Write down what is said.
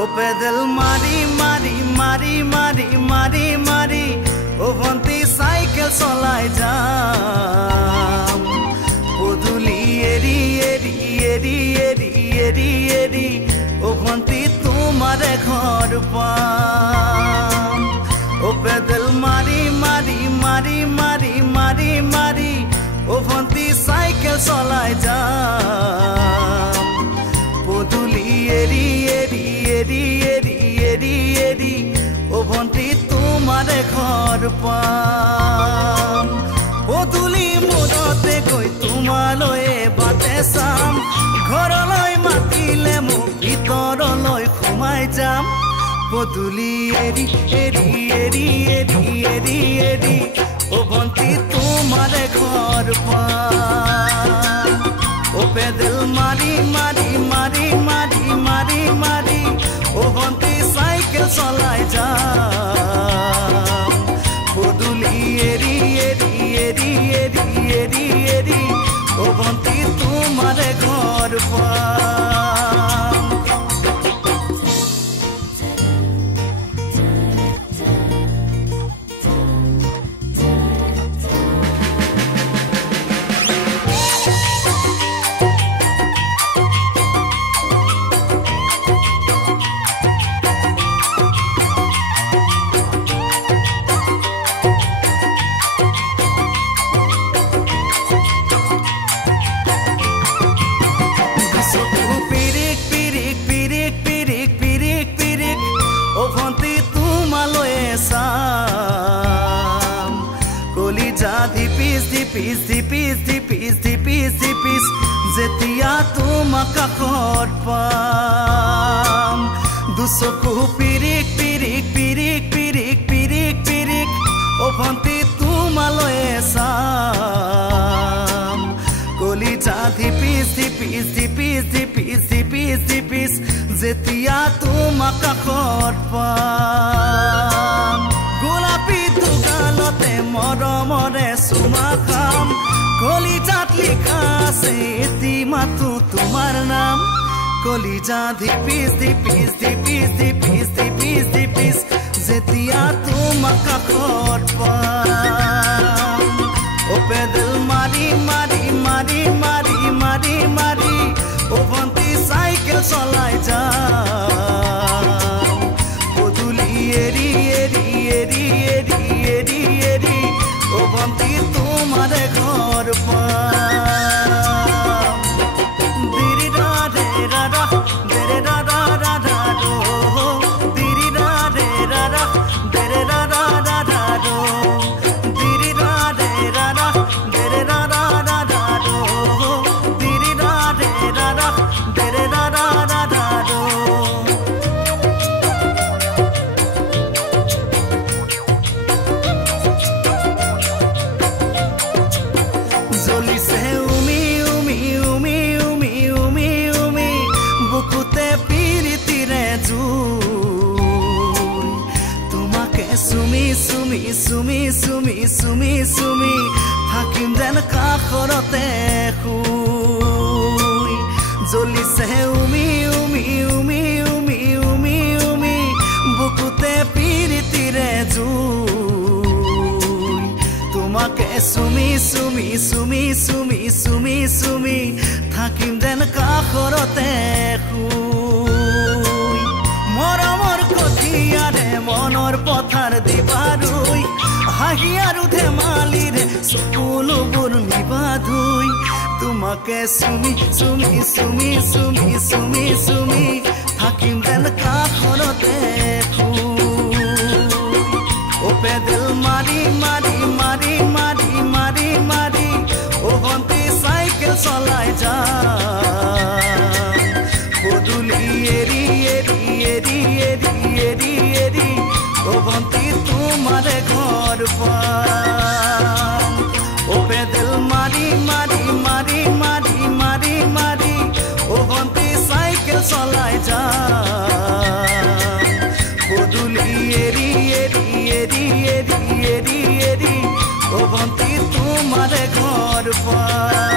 ओ पैदल मारी मारी मारी मारी मारी मारी ओ भंती साइकेल चलाई जाम पदुली एरी एरी एरी एरी एरी एरी ओ भंती तुम्हारे घर पाम ओ पैदल मारी मारी मारी मारी मारी मारी ओ भंती साइकेल चलाई जाम पदुली एरी एरी एरी एरी एरी एरी ओ भंती तुम्हारे घर पाम पदुली मोरते गई तुम्हारे बाटे चाम घरলৈ मातिले মোক ভিতৰলৈ সোমাই যাম পদুলি এৰি এৰি এৰি এৰি এৰি এৰি ও ভন্তি তোমাৰে ঘৰ পাম ও পেডেল মাৰি মাৰি মাৰি মাৰি মাৰি মাৰি ও ভন্তি চাইকেল চলাই যাম পদুলি এৰি এৰি এৰি এৰি এৰি এৰি ও ভন্তি তোমাৰে ঘৰ পাম Dipis, dipis, dipis, dipis, dipis Zetia tuma kakot pam Dusoku pirik, pirik, pirik, pirik, pirik, pirik O bhanti tuma loesam Kolija dipis, dipis, dipis, dipis, dipis, dipis Zetia tuma kakot pam Gulapi dugalote moromore suma kham কলিজাত লিখা আছে এটি মাত্র তোমার নাম কলিজা দিপিস দিপিস দিপিস দিপিস দিপিস দিপিস যেতিয়া তোমাক কাষত পাম ও পেডেল মাৰি মাৰি মাৰি মাৰি মাৰি মাৰি ও ভন্তি চাইকেল চলাই যাম পদুলি এৰি এৰি এৰি এৰি এৰি এৰি ও ভন্তি তোমাৰে ঘৰ পাম দিৰি ৰা ৰে ৰা ৰা দেৰে ৰা ৰা ৰা ৰা ৰো দিৰি ৰা ৰে ৰা ৰা দেৰে ৰা ৰা ৰা ৰা ৰো দিৰি ৰা ৰে ৰা ৰা দেৰে ৰা ৰা ৰা ৰা ৰো দিৰি ৰা ৰে ৰা ৰা দেৰে ৰা ৰা ৰা ৰা ৰো সুমি সুমি সুমি সুমি থাকিম যেন কাষৰতে শুই জ্বলিছে উমি উমি উমি উমি উমি উমি বুকুতে পিৰিতিৰে জুই তোমাকে সুমি সুমি সুমি সুমি সুমি সুমি থাকিম যেন কাষৰতে শুই মৰমৰ কঠিয়াৰে মনৰ পথাৰ দিবাৰুই হাঁহি আৰু ধেমালিৰে চকুলোবোৰ নিবাধুই তোমাকে চুমি চুমি চুমি চুমি চুমি চুমি থাকিম যেন কাষৰতে ও পেডেল মাৰি মাৰি মাৰি মাৰি মাৰি মাৰি ও ভন্তি চাইকেল চলাই যাম পদুলি এৰি এৰি এৰি এৰি এৰি এৰি ও ভন্তি তোমাৰে ঘৰ পাম ও পেডেল মাৰি মাৰি মাৰি মাৰি মাৰি মাৰি ও ভন্তি চাইকেল চলাই যাম পদুলি এৰি এৰি এৰি এৰি এৰি এৰি ও ভন্তি তোমাৰে ঘৰ পাম